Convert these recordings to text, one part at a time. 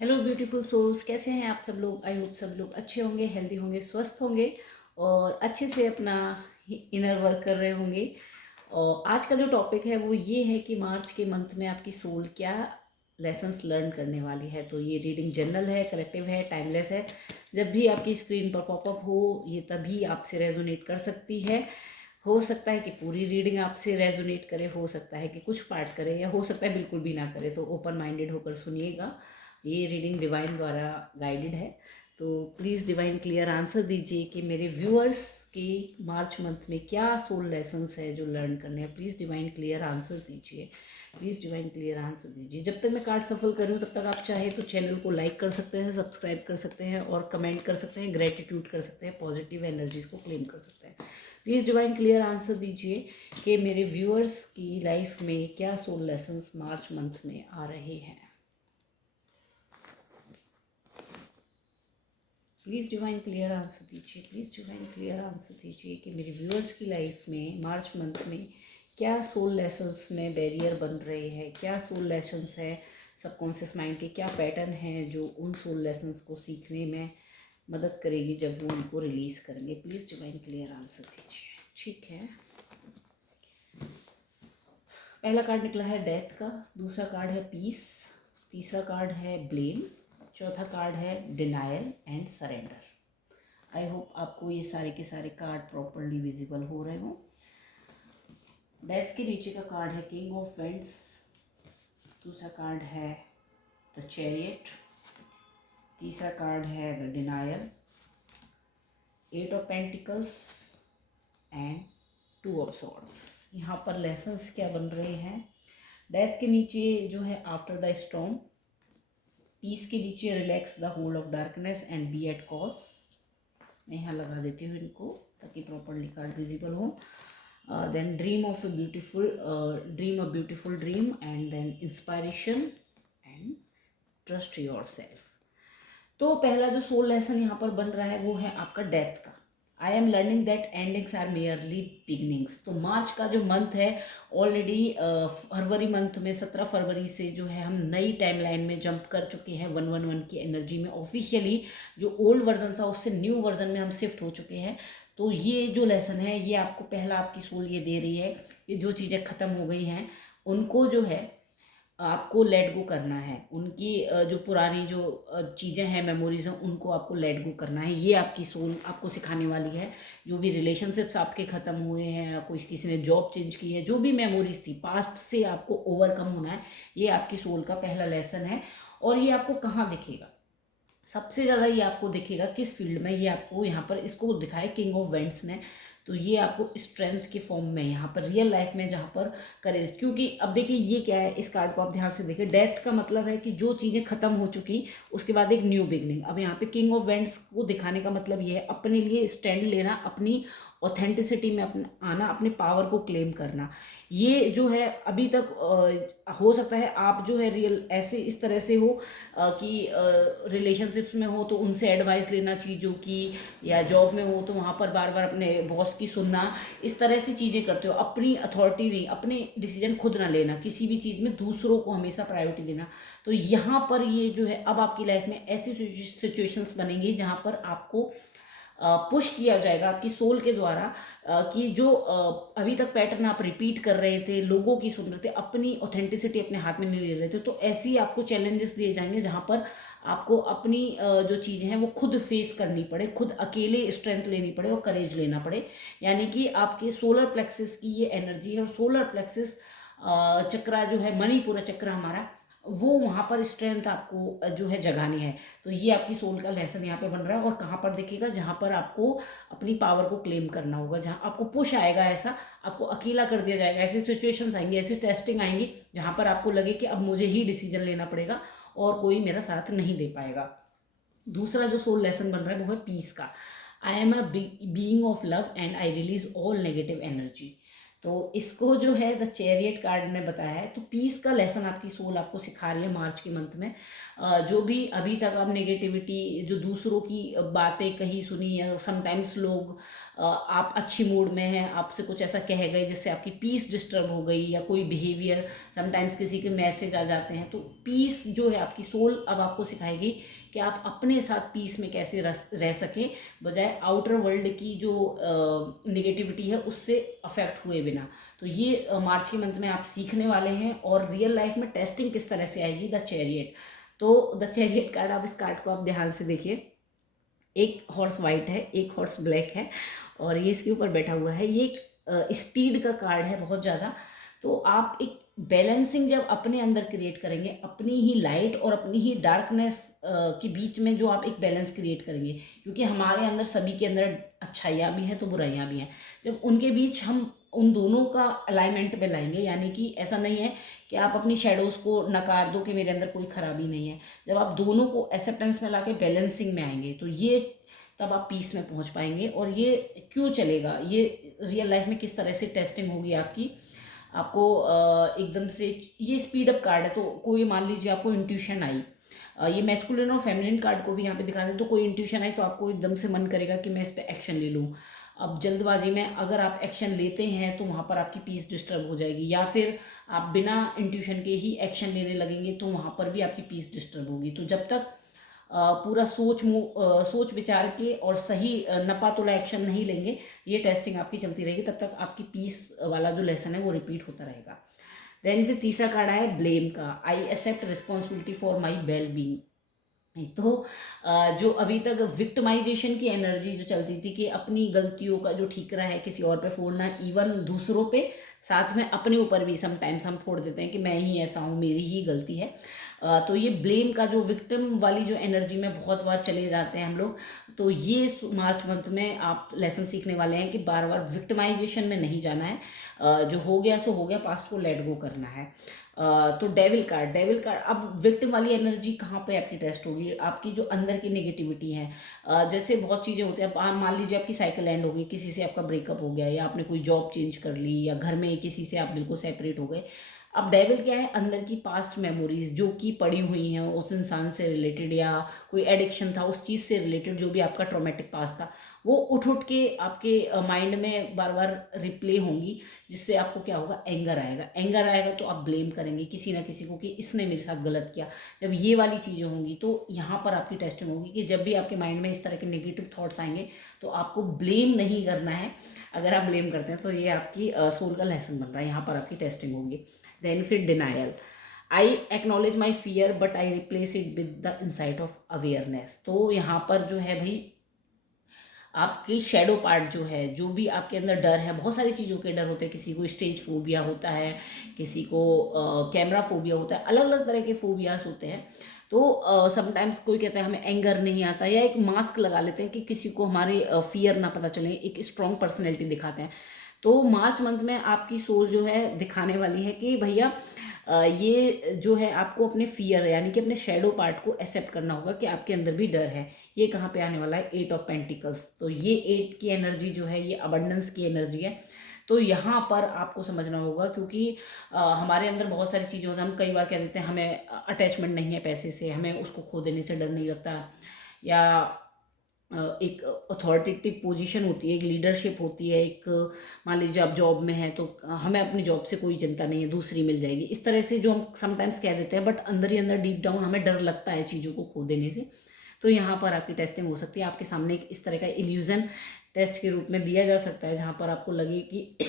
Hello beautiful souls, कैसे हैं आप सब लोग। आई होप सब लोग अच्छे होंगे, हेल्दी होंगे, स्वस्थ होंगे और अच्छे से अपना इनर वर्क कर रहे होंगे। और आज का जो टॉपिक है वो ये है कि मार्च के मंथ में आपकी सोल क्या लेसन्स लर्न करने वाली है। तो ये रीडिंग जनरल है, कलेक्टिव है, टाइमलेस है। जब भी आपकी स्क्रीन पर पॉपअप हो ये तभी आपसे रेजोनेट कर सकती है। हो सकता है कि पूरी रीडिंग आपसे रेजोनेट करे, हो सकता है कि कुछ पार्ट करे, या हो सकता है बिल्कुल भी ना करे। तो ओपन माइंडेड होकर सुनिएगा। ये रीडिंग डिवाइन द्वारा गाइडेड है। तो प्लीज़ डिवाइन क्लियर आंसर दीजिए कि मेरे व्यूअर्स के मार्च मंथ में क्या सोल लेसन्स है जो लर्न करने हैं। प्लीज़ डिवाइन क्लियर आंसर दीजिए, प्लीज़ डिवाइन क्लियर आंसर दीजिए। जब तक मैं कार्ड सफल कर रही हूँ तब तक आप चाहे तो चैनल को लाइक कर सकते हैं, सब्सक्राइब कर सकते हैं और कमेंट कर सकते हैं, ग्रेटिट्यूड कर सकते हैं, पॉजिटिव एनर्जीज को क्लेम कर सकते हैं। प्लीज़ डिवाइन क्लियर आंसर दीजिए कि मेरे व्यूअर्स की लाइफ में क्या सोल लेसन्स मार्च मंथ में आ रहे हैं। प्लीज़ डिवाइन क्लियर आंसर दीजिए, प्लीज़ डिवाइन क्लियर आंसर दीजिए कि मेरे व्यूअर्स की लाइफ में मार्च मंथ में क्या सोल लेसन्स में बैरियर बन रहे हैं, क्या सोल लेसन्स हैं, सबकॉन्शियस माइंड के क्या पैटर्न हैं जो उन सोल लेसन्स को सीखने में मदद करेगी जब वो उनको रिलीज़ करेंगे। प्लीज़ डिवाइन क्लियर आंसर दीजिए। ठीक है, पहला कार्ड निकला है डेथ का, दूसरा कार्ड है पीस, तीसरा कार्ड है ब्लेम, चौथा कार्ड है denial and surrender. I hope आपको ये सारे के सारे कार्ड प्रॉपरली विजिबल हो रहे हो। डेथ के नीचे का कार्ड है किंग ऑफ वेंट्स, दूसरा कार्ड है द चैरियट, तीसरा कार्ड है the denial, eight of pentacles and two of swords. यहाँ पर लेसन्स क्या बन रहे हैं। डेथ के नीचे जो है आफ्टर द स्टॉर्म, पीस के नीचे relax the hold of darkness and be at cause. मैं यहाँ लगा देती हूँ इनको ताकि प्रॉपरली कार्ड विजिबल हो। Then dream of a beautiful dream and then inspiration and trust yourself. तो पहला जो सोल लेसन यहाँ पर बन रहा है वो है आपका डेथ का। I am learning that endings are merely beginnings. तो मार्च का जो मंथ है ऑलरेडी फरवरी मंथ में 17 फरवरी से जो है हम नई टाइमलाइन में जंप कर चुके हैं। 111 की एनर्जी में ऑफिशियली जो ओल्ड वर्जन था उससे न्यू वर्जन में हम शिफ्ट हो चुके हैं। तो ये जो लेसन है ये आपको पहला आपकी सोल ये दे रही है कि जो चीज़ें ख़त्म हो गई हैं उनको जो है आपको लेट गो करना है। उनकी जो पुरानी जो चीज़ें हैं, मेमोरीज हैं, उनको आपको लेट गो करना है। ये आपकी सोल आपको सिखाने वाली है। जो भी रिलेशनशिप्स आपके ख़त्म हुए हैं, कोई किसी ने जॉब चेंज की है, जो भी मेमोरीज थी पास्ट से आपको ओवरकम होना है। ये आपकी सोल का पहला लेसन है। और ये आपको कहाँ दिखेगा, सबसे ज़्यादा ये आपको दिखेगा किस फील्ड में। ये आपको यहाँ पर इसको दिखाए किंग ऑफ वेंट्स ने, तो ये आपको स्ट्रेंथ के फॉर्म में यहाँ पर रियल लाइफ में जहाँ पर करेज। क्योंकि अब देखिए ये क्या है, इस कार्ड को आप ध्यान से देखिए। डेथ का मतलब है कि जो चीज़ें खत्म हो चुकी उसके बाद एक न्यू बिगनिंग। अब यहाँ पे किंग ऑफ वेंट्स को दिखाने का मतलब ये है अपने लिए स्टैंड लेना, अपनी ऑथेंटिसिटी में अपना आना, अपने पावर को क्लेम करना। ये जो है अभी तक हो सकता है आप जो है रियल ऐसे इस तरह से हो कि रिलेशनशिप्स में हो तो उनसे एडवाइस लेना चीज़ों की, या जॉब में हो तो वहाँ पर बार बार अपने बॉस की सुनना, इस तरह से चीज़ें करते हो। अपनी अथॉरिटी नहीं, अपने डिसीजन खुद ना लेना, किसी भी चीज़ में दूसरों को हमेशा प्रायोरिटी देना। तो यहाँ पर ये जो है अब आपकी लाइफ में ऐसी सिचुएशंस बनेंगी जहाँ पर आपको पुश किया जाएगा आपकी सोल के द्वारा कि जो अभी तक पैटर्न आप रिपीट कर रहे थे, लोगों की सुन रहे थे, अपनी ऑथेंटिसिटी अपने हाथ में नहीं ले रहे थे, तो ऐसे ही आपको चैलेंजेस दिए जाएंगे जहाँ पर आपको अपनी जो चीज़ें हैं वो खुद फेस करनी पड़े, खुद अकेले स्ट्रेंथ लेनी पड़े और करेज लेना पड़े। यानी कि आपके सोलर प्लेक्सिस की ये एनर्जी है। और सोलर प्लेक्सिस चक्रा जो है, मणिपुरा चक्र हमारा, वो वहाँ पर स्ट्रेंथ आपको जो है जगानी है। तो ये आपकी सोल का लेसन यहाँ पे बन रहा है। और कहाँ पर दिखेगा, जहाँ पर आपको अपनी पावर को क्लेम करना होगा, जहाँ आपको पुश आएगा, ऐसा आपको अकेला कर दिया जाएगा। ऐसी सिचुएशंस आएंगी, ऐसी टेस्टिंग आएंगी जहाँ पर आपको लगे कि अब मुझे ही डिसीजन लेना पड़ेगा और कोई मेरा साथ नहीं दे पाएगा। दूसरा जो सोल लेसन बन रहा है वो है पीस का। I am a being of love and I release all negative energy. तो इसको जो है द चैरियट कार्ड ने बताया है। तो पीस का लेसन आपकी सोल आपको सिखा रही है मार्च के मंथ में। जो भी अभी तक आप नेगेटिविटी, जो दूसरों की बातें कही सुनी, या समटाइम्स लोग आप अच्छी मूड में हैं, आपसे कुछ ऐसा कह गए जिससे आपकी पीस डिस्टर्ब हो गई, या कोई बिहेवियर, समटाइम्स किसी के मैसेज आ जाते हैं, तो पीस जो है आपकी सोल अब आपको सिखाएगी कि आप अपने साथ पीस में कैसे रह सकें, बजाय आउटर वर्ल्ड की जो नेगेटिविटी है उससे अफेक्ट हुए बिना। तो ये मार्च के मंथ में आप सीखने वाले हैं। और रियल लाइफ में टेस्टिंग किस तरह से आएगी, द चैरियट। तो द चैरियट कार्ड, आप इस कार्ड को आप ध्यान से देखिए। एक हॉर्स वाइट है, एक हॉर्स ब्लैक है, और ये इसके ऊपर बैठा हुआ है। ये एक स्पीड का कार्ड है बहुत ज़्यादा। तो आप एक बैलेंसिंग जब अपने अंदर क्रिएट करेंगे, अपनी ही लाइट और अपनी ही डार्कनेस के बीच में जो आप एक बैलेंस क्रिएट करेंगे, क्योंकि हमारे अंदर, सभी के अंदर अच्छाइयाँ भी हैं तो बुराइयाँ भी हैं। जब उनके बीच हम उन दोनों का अलाइनमेंट में लाएंगे, यानी कि ऐसा नहीं है कि आप अपनी शेडोज़ को नकार दो कि मेरे अंदर कोई खराबी नहीं है। जब आप दोनों को एक्सेप्टेंस में लाके बैलेंसिंग में आएंगे, तो ये तब आप पीस में पहुंच पाएंगे। और ये क्यों चलेगा, ये रियल लाइफ में किस तरह से टेस्टिंग होगी आपकी, आपको एकदम से, ये स्पीड अप कार्ड है। तो कोई मान लीजिए आपको इंट्यूशन आई, ये मैस्कुलिन और फेमिनिन कार्ड को भी यहाँ पे दिखा दें, तो कोई इंट्यूशन आई तो आपको एकदम से मन करेगा कि मैं इस पर एक्शन ले लूँ। अब जल्दबाजी में अगर आप एक्शन लेते हैं तो वहाँ पर आपकी पीस डिस्टर्ब हो जाएगी, या फिर आप बिना इंट्यूशन के ही एक्शन लेने लगेंगे तो वहाँ पर भी आपकी पीस डिस्टर्ब होगी। तो जब तक पूरा सोच विचार के और सही नपा तोला एक्शन नहीं लेंगे, ये टेस्टिंग आपकी चलती रहेगी, तब तक आपकी पीस वाला जो लेसन है वो रिपीट होता रहेगा। देन फिर तीसरा कार्ड है ब्लेम का। I accept responsibility for my well being. तो जो अभी तक विक्टिमाइजेशन की एनर्जी जो चलती थी कि अपनी गलतियों का जो ठीकरा है किसी और पे फोड़ना, इवन दूसरों पे, साथ में अपने ऊपर भी समटाइम्स हम फोड़ देते हैं कि मैं ही ऐसा हूँ, मेरी ही गलती है। तो ये ब्लेम का जो विक्टिम वाली जो एनर्जी में बहुत बार चले जाते हैं हम लोग। तो ये मार्च मंथ में आप लेसन सीखने वाले हैं कि बार बार विक्टिमाइजेशन में नहीं जाना है। जो हो गया सो हो गया, पास्ट को लेट गो करना है। तो डेविल कार्ड, अब विक्टिम वाली एनर्जी कहाँ पे आपकी टेस्ट होगी, आपकी जो अंदर की नेगेटिविटी है। जैसे बहुत चीज़ें होती हैं, मान लीजिए आपकी साइकिल एंड हो गई, किसी से आपका ब्रेकअप हो गया, या आपने कोई जॉब चेंज कर ली, या घर में किसी से आप बिल्कुल सेपरेट हो गए। अब डेविल क्या है, अंदर की पास्ट मेमोरीज जो कि पड़ी हुई हैं उस इंसान से रिलेटेड, या कोई एडिक्शन था उस चीज़ से रिलेटेड, जो भी आपका ट्रॉमेटिक पास्ट था, वो उठ उठ के आपके माइंड में बार बार रिप्ले होंगी, जिससे आपको क्या होगा, एंगर आएगा तो आप ब्लेम करेंगे किसी ना किसी को कि इसने मेरे साथ गलत किया। जब ये वाली चीज़ें होंगी तो यहाँ पर आपकी टेस्टिंग होगी कि जब भी आपके माइंड में इस तरह के नेगेटिव थॉट्स आएंगे तो आपको ब्लेम नहीं करना है। अगर आप ब्लेम करते हैं तो ये आपकी सोल का लेसन बन रहा है, यहाँ पर आपकी टेस्टिंग होगी। देन फिर denial. I acknowledge my fear but I replace it with the insight of awareness. तो यहाँ पर जो है भाई, आपकी शेडो पार्ट जो है, जो भी आपके अंदर डर है, बहुत सारी चीज़ों के डर होते हैं। किसी को स्टेज फोबिया होता है, किसी को कैमरा फोबिया होता है, अलग अलग तरह के फोबियाज होते हैं। तो समटाइम्स कोई कहता है हमें एंगर नहीं आता, या एक मास्क लगा लेते हैं कि किसी को हमारे फियर ना पता चले, एक स्ट्रॉन्ग पर्सनैलिटी दिखाते हैं। तो मार्च मंथ में आपकी सोल जो है दिखाने वाली है कि भैया ये जो है आपको अपने फियर, यानी कि अपने शेडो पार्ट को एक्सेप्ट करना होगा कि आपके अंदर भी डर है। ये कहाँ पे आने वाला है, 8 ऑफ पेंटिकल्स। तो ये 8 की एनर्जी जो है ये अबंडेंस की एनर्जी है। तो यहाँ पर आपको समझना होगा, क्योंकि हमारे अंदर बहुत सारी चीज़ें होती हैं। हम कई बार कह देते हैं हमें अटैचमेंट नहीं है पैसे से, हमें उसको खो देने से डर नहीं लगता, या एक अथॉरिटेटिव पोजीशन होती है, एक लीडरशिप होती है, एक मान लीजिए आप जॉब में हैं तो हमें अपनी जॉब से कोई चिंता नहीं है, दूसरी मिल जाएगी, इस तरह से जो हम समटाइम्स कह देते हैं, बट अंदर ही अंदर डीप डाउन हमें डर लगता है चीज़ों को खो देने से। तो यहाँ पर आपकी टेस्टिंग हो सकती है। आपके सामने एक इस तरह का इल्यूजन टेस्ट के रूप में दिया जा सकता है, जहाँ पर आपको लगे कि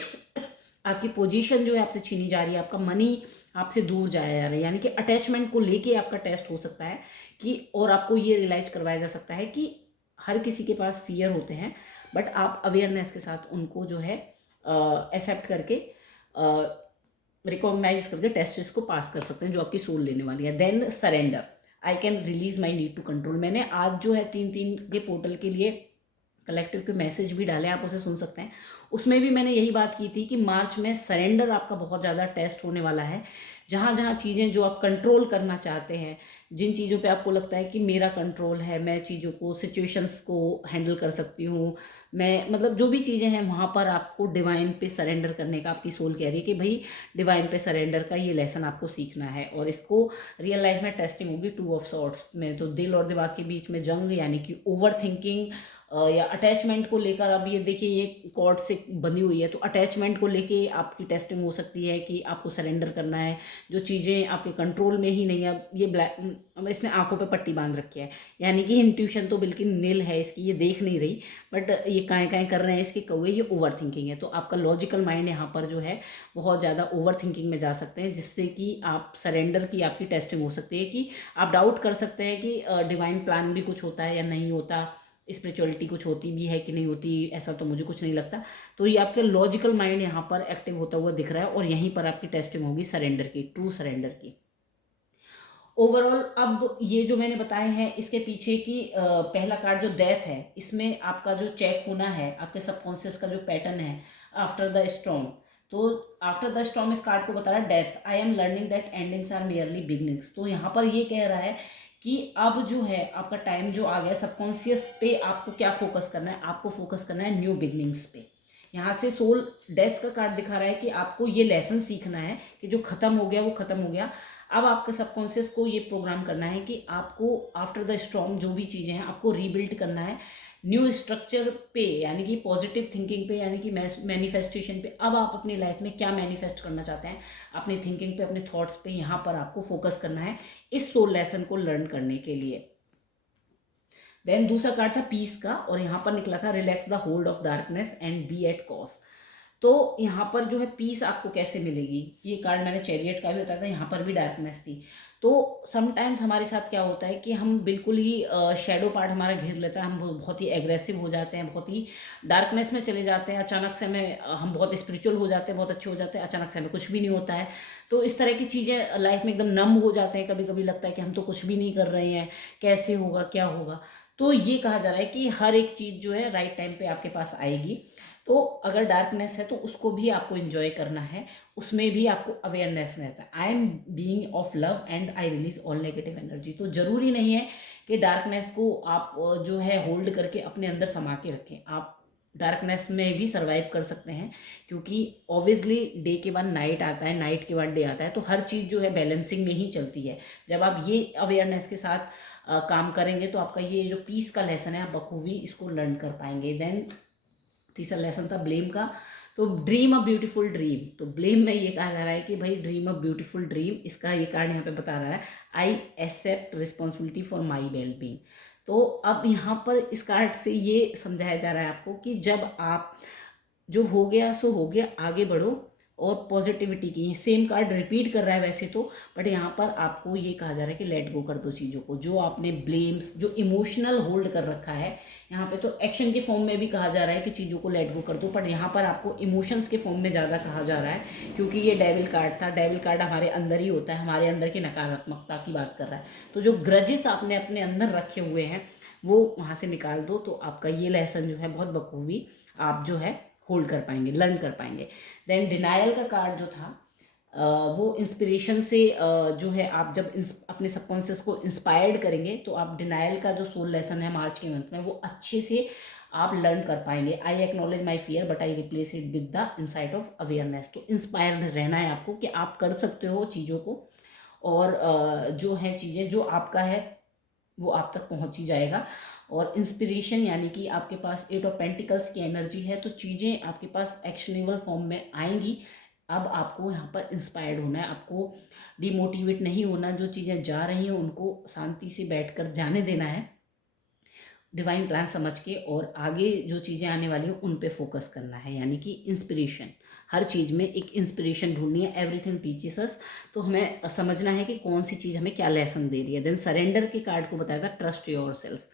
आपकी पोजीशन जो है आपसे छीनी जा रही है, आपका मनी आपसे दूर जाया जा रहा है, यानी कि अटैचमेंट को लेके आपका टेस्ट हो सकता है कि, और आपको ये रियलाइज करवाया जा सकता है कि हर किसी के पास फियर होते हैं, बट आप अवेयरनेस के साथ उनको जो है एक्सेप्ट करके, रिकॉग्नाइज करके टेस्ट को पास कर सकते हैं, जो आपकी सोल लेने वाली है। Then surrender. I can release my need to control. मैंने आज जो है 3-3 के पोर्टल के लिए कलेक्टिव के मैसेज भी डाले, आप उसे सुन सकते हैं। उसमें भी मैंने यही बात की थी कि मार्च में सरेंडर आपका बहुत ज़्यादा टेस्ट होने वाला है, जहाँ जहाँ चीज़ें जो आप कंट्रोल करना चाहते हैं, जिन चीज़ों पे आपको लगता है कि मेरा कंट्रोल है, मैं चीज़ों को, सिचुएशंस को हैंडल कर सकती हूँ, मैं मतलब जो भी चीज़ें हैं वहाँ पर आपको डिवाइन पे सरेंडर करने का आपकी सोल कह रही है कि भाई डिवाइन पे सरेंडर का ये लेसन आपको सीखना है। और इसको रियल लाइफ में टेस्टिंग होगी 2 ऑफ सॉर्ट्स में, तो दिल और दिमाग के बीच में जंग, यानी कि ओवर थिंकिंग या अटैचमेंट को लेकर। अब ये देखिए ये कॉर्ड से बंधी हुई है, तो अटैचमेंट को लेके आपकी टेस्टिंग हो सकती है कि आपको सरेंडर करना है जो चीज़ें आपके कंट्रोल में ही नहीं है। अब ये अब इसने आंखों पे पट्टी बांध रखी है, यानी कि इंट्यूशन तो बिल्कुल नील है इसकी, ये देख नहीं रही, बट ये काएँ काएँ कर रहे हैं इसके कौवे, ये ओवर थिंकिंग है। तो आपका लॉजिकल माइंड यहाँ पर जो है बहुत ज़्यादा ओवर थिंकिंग में जा सकते हैं, जिससे कि आप सरेंडर की आपकी टेस्टिंग हो सकती है कि आप डाउट कर सकते हैं कि डिवाइन प्लान भी कुछ होता है या नहीं होता, स्पिरिचुअलिटी कुछ होती भी है कि नहीं होती, ऐसा तो मुझे कुछ नहीं लगता। तो ये आपके लॉजिकल माइंड यहाँ पर एक्टिव होता हुआ दिख रहा है, और यहीं पर आपकी टेस्टिंग होगी सरेंडर की, ट्रू सरेंडर की। ओवरऑल अब ये जो मैंने बताए हैं इसके पीछे की पहला कार्ड जो डेथ है, इसमें आपका जो चेक होना है, आपके सबकॉन्शियस का जो पैटर्न है आफ्टर द स्टॉर्म। तो आफ्टर द स्टॉर्म इस कार्ड को बता रहा है death, I am learning that endings are merely beginnings. तो यहाँ पर ये कह रहा है कि अब जो है आपका टाइम जो आ गया, सबकॉन्शियस पे आपको क्या फोकस करना है, आपको फोकस करना है न्यू बिगनिंग्स पे। यहाँ से सोल डेथ का कार्ड दिखा रहा है कि आपको ये लेसन सीखना है कि जो खत्म हो गया वो खत्म हो गया। अब आपके सबकॉन्शियस को ये प्रोग्राम करना है कि आपको आफ्टर द स्टॉर्म जो भी चीज़ें हैं आपको रीबिल्ड करना है न्यू स्ट्रक्चर पे, यानी कि पॉजिटिव थिंकिंग पे, यानी कि मैनिफेस्टेशन पे। अब आप अपनी लाइफ में क्या मैनिफेस्ट करना चाहते हैं, अपनी थिंकिंग पे, अपने थॉट्स पे, यहाँ पर आपको फोकस करना है इस सोल लेसन को लर्न करने के लिए। देन दूसरा कार्ड था पीस का, और यहाँ पर निकला था relax the hold of darkness and be at cause. तो यहाँ पर जो है पीस आपको कैसे मिलेगी, ये कार्ड मैंने चैरियट का भी बताया था, यहाँ पर भी डार्कनेस थी। तो समटाइम्स हमारे साथ क्या होता है कि हम बिल्कुल ही शेडो पार्ट हमारा घेर लेता है, हम बहुत ही एग्रेसिव हो जाते हैं, बहुत ही डार्कनेस में चले जाते हैं, अचानक से हमें हम बहुत स्पिरिचुअल हो जाते हैं, बहुत अच्छे हो जाते हैं, अचानक से हमें कुछ भी नहीं होता है। तो इस तरह की चीज़ें लाइफ में एकदम नम हो जाते हैं, कभी कभी लगता है कि हम तो कुछ भी नहीं कर रहे हैं, कैसे होगा, क्या होगा। तो ये कहा जा रहा है कि हर एक चीज़ जो है राइट टाइम पे आपके पास आएगी। तो अगर डार्कनेस है तो उसको भी आपको एंजॉय करना है, उसमें भी आपको अवेयरनेस रहता है। I am being of love and I release all negative energy. तो ज़रूरी नहीं है कि डार्कनेस को आप जो है होल्ड करके अपने अंदर समा के रखें, आप डार्कनेस में भी सर्वाइव कर सकते हैं, क्योंकि ऑब्वियसली डे के बाद नाइट आता है, नाइट के बाद डे आता है, तो हर चीज़ जो है बैलेंसिंग में ही चलती है। जब आप ये अवेयरनेस के साथ काम करेंगे तो आपका ये जो पीस का लेसन है आप बखूबी इसको लर्न कर पाएंगे। देन तीसरा लेसन था ब्लेम का। तो ड्रीम अ ब्यूटीफुल ड्रीम, तो ब्लेम में ये कहा जा रहा है कि भाई ड्रीम अ ब्यूटीफुल ड्रीम, इसका ये कार्ड यहाँ पे बता रहा है I accept responsibility for my well being. तो अब यहाँ पर इस कार्ड से ये समझाया जा रहा है आपको कि जब आप जो हो गया सो हो गया, आगे बढ़ो और पॉजिटिविटी की। सेम कार्ड रिपीट कर रहा है वैसे तो, बट यहाँ पर आपको ये कहा जा रहा है कि लेट गो कर दो चीज़ों को, जो आपने ब्लेम्स, जो इमोशनल होल्ड कर रखा है। यहाँ पे तो एक्शन के फॉर्म में भी कहा जा रहा है कि चीज़ों को लेट गो कर दो, बट यहाँ पर आपको इमोशंस के फॉर्म में ज़्यादा कहा जा रहा है, क्योंकि ये डेविल कार्ड था। डेविल कार्ड हमारे अंदर ही होता है, हमारे अंदर की नकारात्मकता की बात कर रहा है। तो जो ग्रजेस आपने अपने अंदर रखे हुए हैं वो वहाँ से निकाल दो, तो आपका ये लेसन जो है बहुत बखूबी आप जो है होल्ड कर पाएंगे, लर्न कर पाएंगे। देन डिनायल का कार्ड जो था वो इंस्पिरेशन से जो है आप जब अपने सबकॉन्शियस को इंस्पायर्ड करेंगे तो आप डिनायल का जो सोल लेसन है मार्च के मंथ में वो अच्छे से आप लर्न कर पाएंगे। I acknowledge my fear but I replace it with the insight of awareness. तो इंस्पायर रहना है आपको कि आप कर सकते हो चीज़ों को, और जो है चीज़ें जो आपका है वो आप तक पहुंच ही जाएगा। और इंस्पिरेशन यानी कि आपके पास 8 ऑफ पेंटिकल्स की एनर्जी है, तो चीज़ें आपके पास एक्शनेबल फॉर्म में आएंगी। अब आपको यहाँ पर इंस्पायर्ड होना है, आपको डिमोटिवेट नहीं होना, जो चीज़ें जा रही हैं उनको शांति से बैठकर जाने देना है, डिवाइन प्लान समझ के, और आगे जो चीज़ें आने वाली हैं उन पे फोकस करना है। यानी कि इंस्पिरेशन, हर चीज़ में एक इंस्पिरेशन ढूंढनी है। एवरीथिंग टीचेस अस, तो हमें समझना है कि कौन सी चीज़ हमें क्या लेसन दे रही है। देन सरेंडर के कार्ड को बताया था ट्रस्ट योर सेल्फ।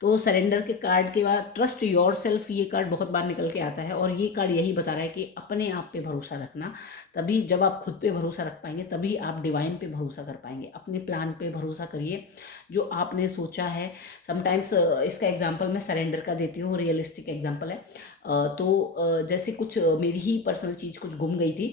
तो सरेंडर के कार्ड के बाद ट्रस्ट योर सेल्फ ये कार्ड बहुत बार निकल के आता है, और ये कार्ड यही बता रहा है कि अपने आप पे भरोसा रखना। तभी जब आप खुद पे भरोसा रख पाएंगे तभी आप डिवाइन पे भरोसा कर पाएंगे। अपने प्लान पे भरोसा करिए जो आपने सोचा है। समटाइम्स इसका एग्जांपल मैं सरेंडर का देती हूँ, रियलिस्टिक एग्जांपल है। जैसे कुछ मेरी ही पर्सनल चीज़ कुछ गुम गई थी,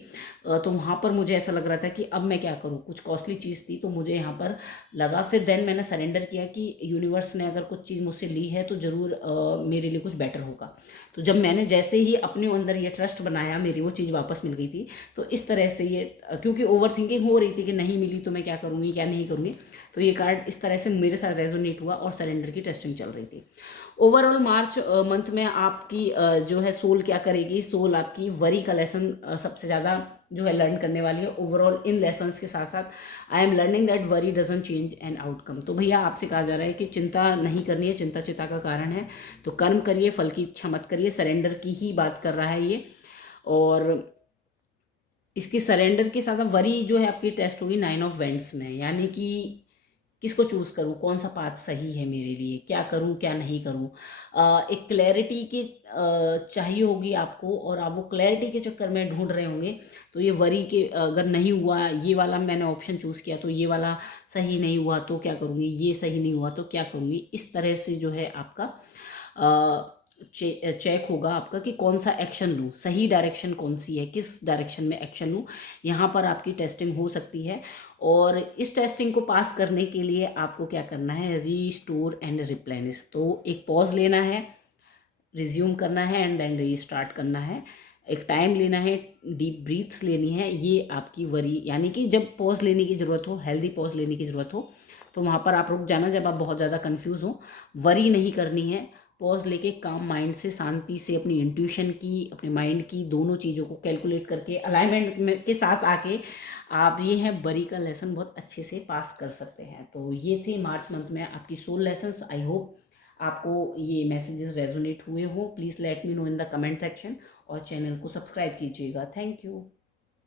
तो वहाँ पर मुझे ऐसा लग रहा था कि अब मैं क्या करूँ, कुछ कॉस्टली चीज़ थी तो मुझे यहाँ पर लगा। फिर देन मैंने सरेंडर किया कि यूनिवर्स ने अगर कुछ चीज़ मुझसे ली है तो ज़रूर मेरे लिए कुछ बेटर होगा। तो जब मैंने जैसे ही अपने अंदर ये ट्रस्ट बनाया, मेरी वो चीज़ वापस मिल गई थी। तो इस तरह से ये क्योंकि ओवर थिंकिंग हो रही थी कि नहीं मिली तो मैं क्या करूँगी क्या नहीं करूँगी, तो ये कार्ड इस तरह से मेरे साथ रेजोनेट हुआ और सरेंडर की टेस्टिंग चल रही थी। ओवरऑल मार्च मंथ में आपकी जो है सोल क्या करेगी, सोल आपकी वरी का लेसन सबसे ज़्यादा जो है लर्न करने वाली है। ओवरऑल इन लेसन्स के साथ साथ आई am learning that worry doesn't change an outcome. तो भैया आपसे कहा जा रहा है कि चिंता नहीं करनी है, चिंता चिता का कारण है, तो कर्म करिए, फल की इच्छा मत करिए। सरेंडर की ही बात कर रहा है ये। और इसके सरेंडर के साथ वरी जो है आपकी टेस्ट होगी 9 ऑफ वेंट्स में, यानी कि किसको चूज़ करूँ, कौन सा पाथ सही है मेरे लिए, क्या करूँ क्या नहीं करूँ। एक क्लैरिटी की चाहिए होगी आपको, और आप वो क्लैरिटी के चक्कर में ढूंढ रहे होंगे। तो ये वरी के अगर नहीं हुआ, ये वाला मैंने ऑप्शन चूज़ किया तो ये वाला सही नहीं हुआ तो क्या करूँगी, ये सही नहीं हुआ तो क्या करूँगी, इस तरह से जो है आपका चेक होगा आपका कि कौन सा एक्शन लूँ, सही डायरेक्शन कौन सी है, किस डायरेक्शन में एक्शन लूँ। यहाँ पर आपकी टेस्टिंग हो सकती है। और इस टेस्टिंग को पास करने के लिए आपको क्या करना है, रीस्टोर एंड रिप्लेनिश। तो एक पॉज लेना है, रिज्यूम करना है एंड देन रीस्टार्ट करना है। एक टाइम लेना है, डीप ब्रीथ्स लेनी है। ये आपकी वरी, यानी कि जब पॉज लेने की ज़रूरत हो, हेल्दी पॉज लेने की ज़रूरत हो, तो वहाँ पर आप रुक जाना जब आप बहुत ज़्यादा कंफ्यूज हो। वरी नहीं करनी है, पॉज लेके काम माइंड से, शांति से, अपनी इंट्यूशन की, अपने माइंड की, दोनों चीज़ों को कैलकुलेट करके अलाइनमेंट में के साथ आके आप ये है वरी का लेसन बहुत अच्छे से पास कर सकते हैं। तो ये थे मार्च मंथ में आपकी सोल लेसन्स। आई होप आपको ये मैसेजेस रेजोनेट हुए हो। Please let me know in the comment section, और चैनल को सब्सक्राइब कीजिएगा। Thank you.